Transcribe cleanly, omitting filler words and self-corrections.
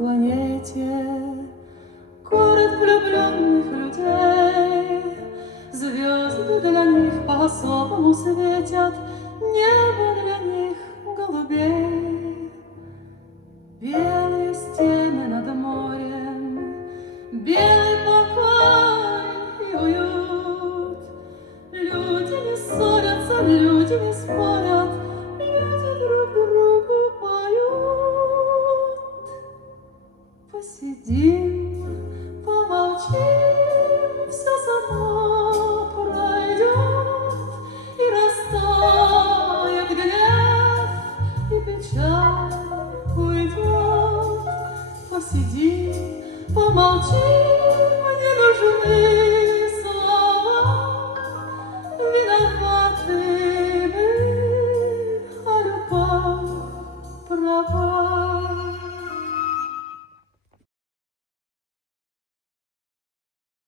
планете, город влюбленных людей. Звезды для них по-особому светят, небо для них голубей. Белые стены над морем, белый покой и уют. Люди не ссорятся, люди не спорят, люди друг другу поют. Посидим, помолчим, все со мной.